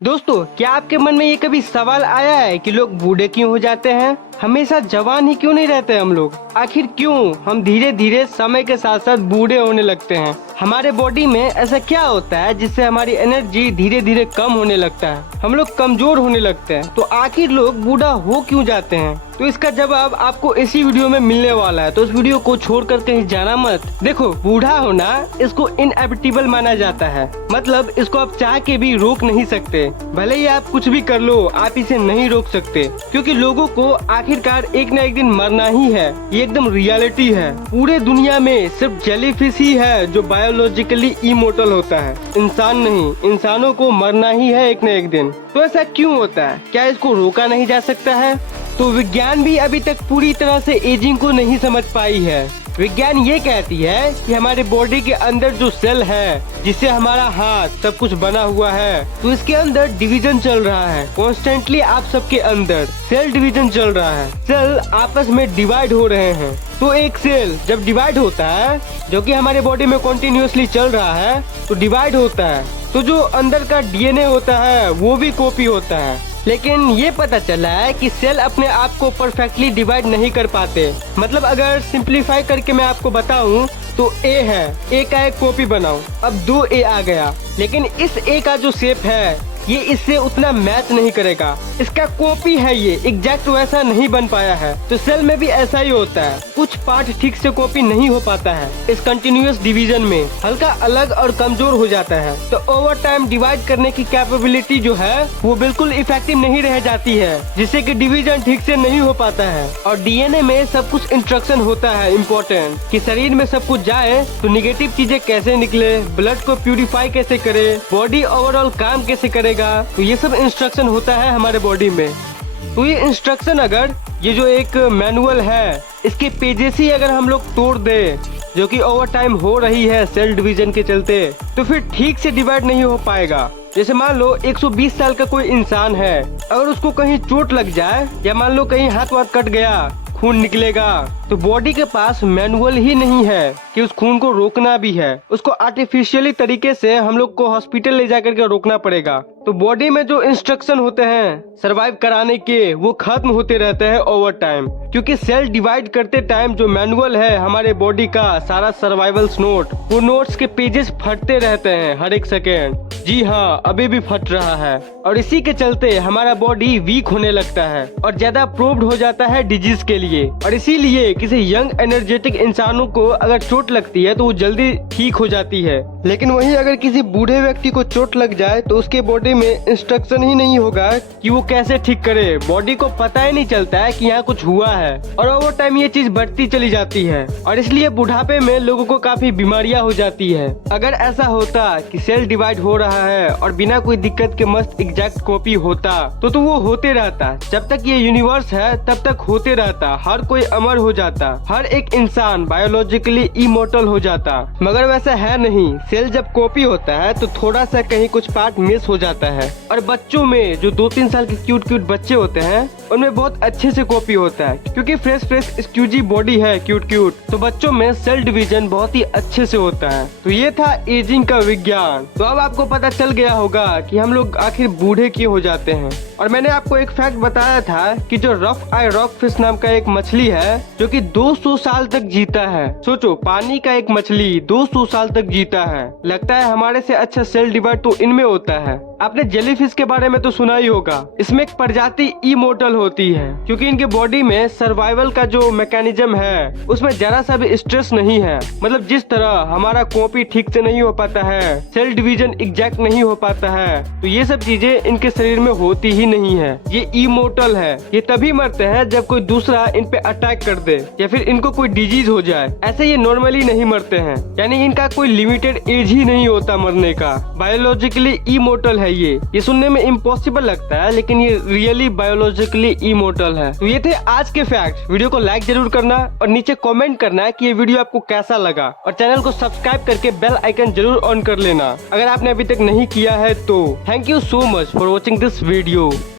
दोस्तों, क्या आपके मन में ये कभी सवाल आया है कि लोग बूढ़े क्यों हो जाते हैं? हमेशा जवान ही क्यों नहीं रहते हम लोग? आखिर क्यों हम धीरे धीरे समय के साथ साथ बूढ़े होने लगते हैं? हमारे बॉडी में ऐसा क्या होता है जिससे हमारी एनर्जी धीरे धीरे कम होने लगता है, हम लोग कमजोर होने लगते हैं? तो आखिर लोग बूढ़ा हो क्यों जाते हैं? तो इसका जवाब आपको इसी वीडियो में मिलने वाला है, तो इस वीडियो को छोड़कर कहीं जाना मत। देखो, बूढ़ा होना इसको इनएविटेबल माना जाता है, मतलब इसको आप चाह के भी रोक नहीं सकते। भले ही आप कुछ भी कर लो, आप इसे नहीं रोक सकते, क्योंकि लोगों को आखिरकार एक न एक दिन मरना ही है। ये एकदम रियलिटी है। पूरे दुनिया में सिर्फ जेलीफिश ही है जो बायोलॉजिकली इमोर्टल होता है, इंसान नहीं। इंसानों को मरना ही है एक न एक दिन। तो ऐसा क्यों होता है? क्या इसको रोका नहीं जा सकता है? तो विज्ञान भी अभी तक पूरी तरह से एजिंग को नहीं समझ पाई है। विज्ञान ये कहती है कि हमारे बॉडी के अंदर जो सेल है, जिससे हमारा हाथ सब कुछ बना हुआ है, तो इसके अंदर डिवीजन चल रहा है कॉन्स्टेंटली। आप सबके अंदर सेल डिवीजन चल रहा है, सेल आपस में डिवाइड हो रहे हैं। तो एक सेल जब डिवाइड होता है, जो कि हमारे बॉडी में कंटिन्यूअसली चल रहा है, तो डिवाइड होता है, तो जो अंदर का डीएनए होता है वो भी कॉपी होता है। लेकिन ये पता चला है कि सेल अपने आप को परफेक्टली डिवाइड नहीं कर पाते। मतलब अगर सिंप्लीफाई करके मैं आपको बताऊं तो ए है, ए का एक कॉपी बनाओ, अब 2A आ गया, लेकिन इस ए का जो शेप है ये इससे उतना मैच नहीं करेगा। इसका कॉपी है, ये एग्जैक्ट वैसा नहीं बन पाया है। तो सेल में भी ऐसा ही होता है, कुछ पार्ट ठीक से कॉपी नहीं हो पाता है। इस कंटिन्यूअस डिवीजन में हल्का अलग और कमजोर हो जाता है। तो ओवर टाइम डिवाइड करने की कैपेबिलिटी जो है वो बिल्कुल इफेक्टिव नहीं रह जाती है, जिससे कि डिवीजन ठीक से नहीं हो पाता है। और डीएनए में सब कुछ इंस्ट्रक्शन होता है इम्पोर्टेंट, कि शरीर में सब कुछ जाए तो निगेटिव चीजें कैसे निकले, ब्लड को प्यूरिफाई कैसे करे, बॉडी ओवरऑल काम कैसे करेगा। तो ये सब इंस्ट्रक्शन होता है हमारे बॉडी में। तो ये इंस्ट्रक्शन, अगर ये जो एक मैनुअल है, इसके पेजेस ही अगर हम लोग तोड़ दे, जो कि ओवर टाइम हो रही है सेल डिवीजन के चलते, तो फिर ठीक से डिवाइड नहीं हो पाएगा। जैसे मान लो 120 साल का कोई इंसान है, अगर उसको कहीं चोट लग जाए, या मान लो कहीं हाथ वाथ कट गया, खून निकलेगा, तो बॉडी के पास मैनुअल ही नहीं है कि उस खून को रोकना भी है। उसको आर्टिफिशियली तरीके से हम लोग को हॉस्पिटल ले जाकर के रोकना पड़ेगा। तो बॉडी में जो इंस्ट्रक्शन होते हैं सरवाइव कराने के, वो खत्म होते रहते हैं ओवर टाइम, क्योंकि सेल डिवाइड करते टाइम जो मैनुअल है हमारे बॉडी का, सारा सर्वाइवल्स नोट, वो नोट्स के पेजेस फटते रहते हैं हर एक सेकेंड। जी हाँ, अभी भी फट रहा है। और इसी के चलते हमारा बॉडी वीक होने लगता है और ज्यादा प्रोब्ड हो जाता है डिजीज के लिए। और इसीलिए किसी यंग एनर्जेटिक इंसानों को अगर चोट लगती है तो वो जल्दी ठीक हो जाती है। लेकिन वहीं अगर किसी बूढ़े व्यक्ति को चोट लग जाए तो उसके बॉडी में इंस्ट्रक्शन ही नहीं होगा कि वो कैसे ठीक करे। बॉडी को पता ही नहीं चलता है कि यहाँ कुछ हुआ है, और ओवर टाइम ये चीज बढ़ती चली जाती है। और इसलिए बुढ़ापे में लोगों को काफी बीमारियां हो जाती है। अगर ऐसा होता कि सेल डिवाइड हो रहा है और बिना कोई दिक्कत के मस्त एग्जैक्ट कॉपी होता, तो वो होते रहता। जब तक ये यूनिवर्स है तब तक होते रहता। हर कोई अमर हो जाता, हर एक इंसान बायोलॉजिकली इमोर्टल हो जाता। मगर वैसा है नहीं। सेल जब कॉपी होता है तो थोड़ा सा कहीं कुछ पार्ट मिस हो जाता है। और बच्चों में जो 2-3 साल के क्यूट क्यूट बच्चे होते हैं, उनमें बहुत अच्छे से कॉपी होता है, क्योंकि फ्रेश स्क्यूजी बॉडी है, क्यूट क्यूट। तो बच्चों में सेल डिवीजन बहुत ही अच्छे से होता है। तो ये था एजिंग का विज्ञान। तो अब आपको पता चल गया होगा कि हम लोग आखिर बूढ़े क्यों हो जाते हैं। और मैंने आपको एक फैक्ट बताया था कि जो रफ आई रॉक फिश नाम का एक मछली है, जो कि 200 साल तक जीता है। सोचो, पानी का एक मछली 200 साल तक जीता है। लगता है हमारे से अच्छा सेल डिवाइड तो इनमें होता है। आपने जेलीफिश के बारे में तो सुना ही होगा। इसमें एक प्रजाति इमोर्टल होती है, क्योंकि इनके बॉडी में सर्वाइवल का जो मैकेनिज्म है उसमें जरा सा भी स्ट्रेस नहीं है। मतलब जिस तरह हमारा कॉपी ठीक से नहीं हो पाता है, सेल डिवीजन एग्जैक्ट नहीं हो पाता है, तो ये सब चीजें इनके शरीर में होती ही नहीं है। ये इमोर्टल है। ये तभी मरते हैं जब कोई दूसरा इन पे अटैक कर दे या फिर इनको कोई डिजीज हो जाए। ऐसे ये नॉर्मली नहीं मरते हैं, यानी इनका कोई लिमिटेड एज ही नहीं होता मरने का। बायोलॉजिकली इमोर्टल है ये सुनने में इम्पॉसिबल लगता है, लेकिन ये रियली बायोलॉजिकली इमोर्टल है। तो ये थे आज के फैक्ट। वीडियो को लाइक जरूर करना और नीचे कमेंट करना कि ये वीडियो आपको कैसा लगा, और चैनल को सब्सक्राइब करके बेल आइकन जरूर ऑन कर लेना अगर आपने अभी तक नहीं किया है तो। Thank you so much for watching this video.